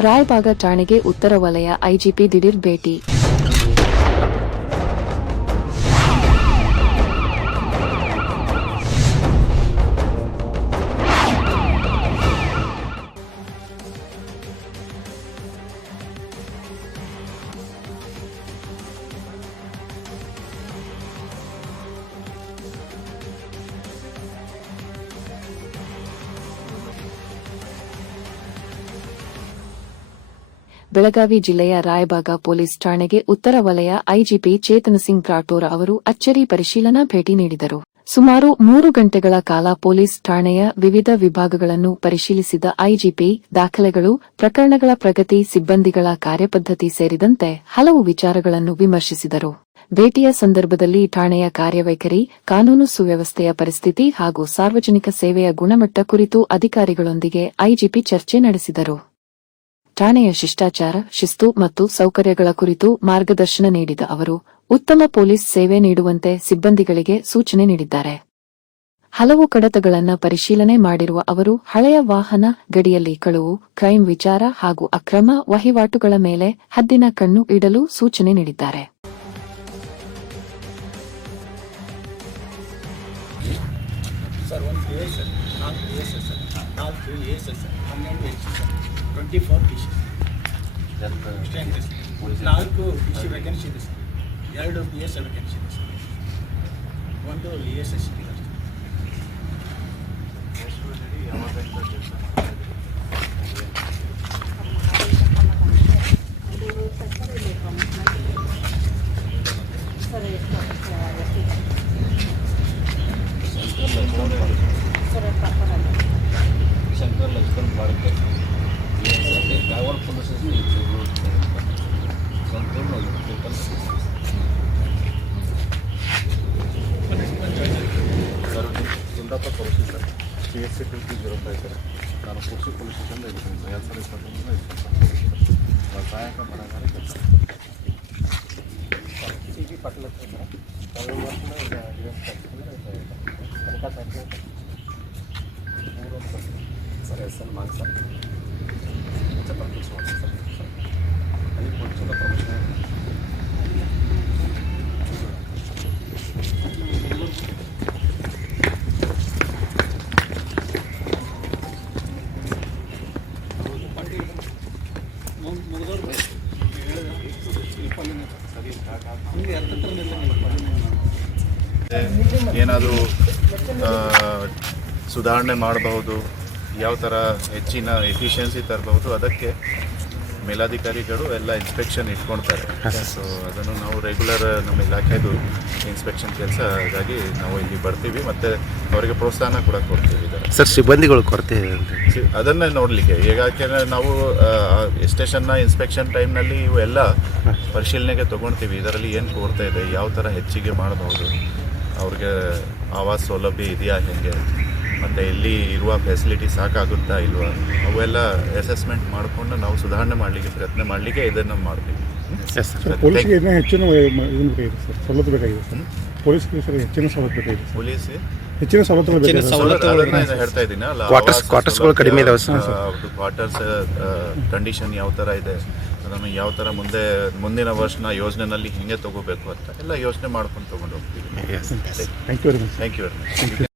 ರಾಯಬಾಗ ಠಾಣೆಗೆ ಉತ್ತರ ವಲಯ ಐಜಿಪಿ ದಿಢೀರ್ ಭೇಟಿ ಬೆಳಗಾವಿ ಜಿಲ್ಲೆಯ ರಾಯಬಾಗ ಪೊಲೀಸ್ ಠಾಣೆಗೆ ಉತ್ತರ ವಲಯ ಐಜಿಪಿ ಚೇತನ್ ಸಿಂಗ್ ರಾಠೋರ್ ಅವರು ಅಚ್ಚರಿ ಪರಿಶೀಲನಾ ಭೇಟಿ ನೀಡಿದರು. ಸುಮಾರು ಮೂರು ಗಂಟೆಗಳ ಕಾಲ ಪೊಲೀಸ್ ಠಾಣೆಯ ವಿವಿಧ ವಿಭಾಗಗಳನ್ನು ಪರಿಶೀಲಿಸಿದ ಐಜಿಪಿ, ದಾಖಲೆಗಳು, ಪ್ರಕರಣಗಳ ಪ್ರಗತಿ, ಸಿಬ್ಬಂದಿಗಳ ಕಾರ್ಯಪದ್ಧತಿ ಸೇರಿದಂತೆ ಹಲವು ವಿಚಾರಗಳನ್ನು ವಿಮರ್ಶಿಸಿದರು. ಭೇಟಿಯ ಸಂದರ್ಭದಲ್ಲಿ ಠಾಣೆಯ ಕಾರ್ಯವೈಖರಿ, ಕಾನೂನು ಸುವ್ಯವಸ್ಥೆಯ ಪರಿಸ್ಥಿತಿ ಹಾಗೂ ಸಾರ್ವಜನಿಕ ಸೇವೆಯ ಗುಣಮಟ್ಟ ಕುರಿತು ಅಧಿಕಾರಿಗಳೊಂದಿಗೆ ಐಜಿಪಿ ಚರ್ಚೆ ನಡೆಸಿದರು. ಠಾಣೆಯ ಶಿಷ್ಟಾಚಾರ, ಶಿಸ್ತು ಮತ್ತು ಸೌಕರ್ಯಗಳ ಕುರಿತು ಮಾರ್ಗದರ್ಶನ ನೀಡಿದ ಅವರು, ಉತ್ತಮ ಪೊಲೀಸ್ ಸೇವೆ ನೀಡುವಂತೆ ಸಿಬ್ಬಂದಿಗಳಿಗೆ ಸೂಚನೆ ನೀಡಿದ್ದಾರೆ. ಹಲವು ಕಡತಗಳನ್ನು ಪರಿಶೀಲನೆ ಮಾಡಿರುವ ಅವರು, ಹಳೆಯ ವಾಹನ, ಗಡಿಯಲ್ಲಿ ಕಳುವು, ಕ್ರೈಂ ವಿಚಾರ ಹಾಗೂ ಅಕ್ರಮ ವಹಿವಾಟುಗಳ ಮೇಲೆ ಹದ್ದಿನ ಕಣ್ಣು ಇಡಲು ಸೂಚನೆ ನೀಡಿದ್ದಾರೆ. Sir sir. ನಾಲ್ಕು ಎಸ್ ಎಸ್ ಹನ್ನೆರಡು S sir twenty four T C strength sir ನಾಲ್ಕು ಟಿ ಸಿ ವೇಕೆನ್ಸಿ ಇದೆ ಸರ್ ಎರಡು ಬಿ ಎಸ್ ವೇಕೆನ್ಸಿ ಇದೆ ಸರ್ ಒಂದು ಎ ಎಸ್ ಎಸ್ ಇದೆ ಕುಂದಾಪ police sir C S C two zero five sir ನಾನು ಕುರ್ಸಿ ಪೊಲೀಸ್ ಸ್ಟೇಷನ್ದ ಇದ್ದೀನಿ ಸರ್ ಎರಡು ಸಾವಿರದ ಇಪ್ಪತ್ತೊಂದರಿಂದ ಇದ್ದೀನಿ ಸರ್ ಸಹಾಯಕ ಬರಗಾರ ಕೆಲಸ ಸಿ ಬಿ ಪಾಟೀಲ್ ಹತ್ರ ಸರ್ ಕಳೆದ ವರ್ಷ ಈಗ ಡಿಎಸ್ ತನಕ ಸರ್ ಸರ್ ಎಸ್ ಎಲ್ ಮಾನ್ ಸರ್ ಚಪ್ರ ಸರ್ ಸರ್ ಏನಾದರೂ ಸುಧಾರಣೆ ಮಾಡಬಹುದು ಯಾವ ಥರ ಹೆಚ್ಚಿನ ಎಫಿಷಿಯನ್ಸಿ ತರಬಹುದು ಅದಕ್ಕೆ ಮೇಲಾಧಿಕಾರಿಗಳು ಎಲ್ಲ ಇನ್ಸ್ಪೆಕ್ಷನ್ ಇಟ್ಕೊಳ್ತಾರೆ. ಸೊ ಅದನ್ನು ನಾವು ರೆಗ್ಯುಲರ್ ನಮ್ಮ ಇಲಾಖೆದು ಇನ್ಸ್ಪೆಕ್ಷನ್ ಕೆಲಸ ಹಾಗಾಗಿ ನಾವು ಇಲ್ಲಿ ಬರ್ತೀವಿ ಮತ್ತು ಅವರಿಗೆ ಪ್ರೋತ್ಸಾಹನ ಕೂಡ ಕೊಡ್ತೀವಿ ಇದರ. ಸರ್ ಸಿಬ್ಬಂದಿಗಳು ಕೊಡ್ತೀವಿ ಇದೆ ಅಂತ ಅದನ್ನೇ ನೋಡಲಿಕ್ಕೆ. ಈಗ ಯಾಕೆಂದರೆ ನಾವು ಸ್ಟೇಷನ್ನ ಇನ್ಸ್ಪೆಕ್ಷನ್ ಟೈಮ್ನಲ್ಲಿ ಇವೆಲ್ಲ ಪರಿಶೀಲನೆಗೆ ತೊಗೊಳ್ತೀವಿ ಇದರಲ್ಲಿ ಏನು ಕೊಡ್ತಾ ಇದೆ? ಯಾವ ಥರ ಹೆಚ್ಚಿಗೆ ಮಾಡಬಹುದು ಅವ್ರಿಗೆ ಆವಾಸ್ ಸೌಲಭ್ಯ ಇದೆಯಾ ಹೇಗೆ? ಮತ್ತು ಇಲ್ಲಿ ಇರುವ ಫೆಸಿಲಿಟಿ ಸಾಕಾಗುತ್ತಾ ಇಲ್ವಾ ಅವೆಲ್ಲ ಅಸೆಸ್ಮೆಂಟ್ ಮಾಡಿಕೊಂಡು ನಾವು ಸುಧಾರಣೆ ಮಾಡಲಿಕ್ಕೆ ಪ್ರಯತ್ನ ಮಾಡಲಿಕ್ಕೆ ಇದನ್ನು ಮಾಡ್ತೀವಿ. ಪೊಲೀಸ್ಗೆ. ಇನ್ನೂ ಹೆಚ್ಚಿನ ಇದನ್ನು ಬೇಕಾಗಿದೆ ಸರ್ ಸವಲತ್ತು ಬೇಕಾಗಿದೆ ಪೊಲೀಸ್ಗೆ ಸರ್ ಹೆಚ್ಚಿನ ಸವಲತ್ತು ಬೇಕಾಗಿದೆ ಪೊಲೀಸ್ ಹೆಚ್ಚಿನ ಸವಲತ್ತುಗಳು ಸರ್. ಹೇಳ್ತಾ ಇದ್ದೀನಿ? ಅಲ್ಲ quartersಗಳು ಕಡಿಮೆ ಇದಾವೆ ಸರ್. ಕ್ವಾರ್ಟರ್ಸ್ ಕಂಡೀಷನ್ ಯಾವ ಥರ ಇದೆ? ಅದನ್ನು ಯಾವ ಥರ ಮುಂದೆ ಮುಂದಿನ ವರ್ಷನ ಯೋಜನೆನಲ್ಲಿ ಹಿಂಗೆ ತಗೋಬೇಕು ಅಂತ ಎಲ್ಲ ಯೋಚನೆ ಮಾಡ್ಕೊಂಡು ತಗೊಂಡು ಹೋಗ್ತೀವಿ. Yes thank you very much thank you very much